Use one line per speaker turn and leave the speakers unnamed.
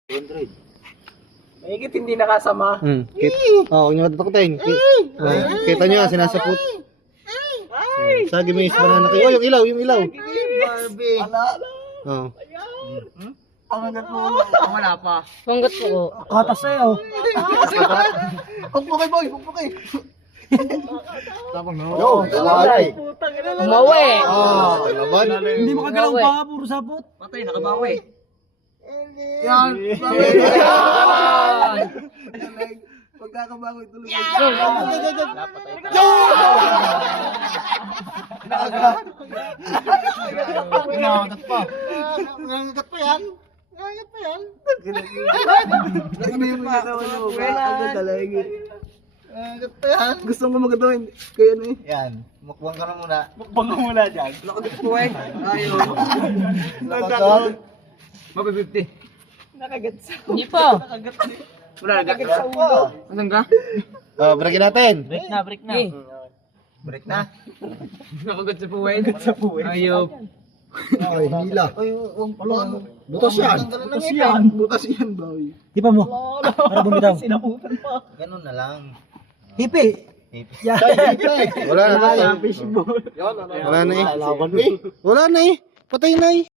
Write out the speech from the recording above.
100.
Mahigit hindi nakasama.
Huwag niyo matataktayin. Kita niyo, sinasapot. Sagi mais, banana kayo. Oh, yung ilaw, yung ilaw.
Barbie.
Oh.
Pangagat mo. Wala pa.
Panggat po.
Katas sa'yo.
Pagpukay boy, pagpukay. Tapang no.
Yo, wala.
Umawi.
Laban.
Hindi makagalaw pa, puro sapot. Patay, nakabawi.
Yan. Pagkakabawi tuloy. Nangangagat pa. Nangangagat pa yan. Nangangagat pa yan. Sabihin mo na naman mo. Agad talaga. Nangangagat pa yan. Gusto mo magadawin. Kaya ano eh. Yan. Mukbang ka na muna.
Mukbang ka muna dyan. Nakagat po eh. Ayaw.
Nakagat.
Mabe-50. Nakagat sa
Hindi po.
Wala nakagat sa ulo. Asan ka?
Breakin natin.
Break na, break na.
Break na.
Nakagat sa puwet. Ayaw.
Ay, hila.
Ay, ano?
Butas yan.
Butas yan. Butas yan, boy.
Di pa mo. Para bumitaw. Sinaputan pa.
Ganun na lang.
Hipi.
Wala na tayo.
Fishball.
Wala na eh. Wala na eh. Patay na eh.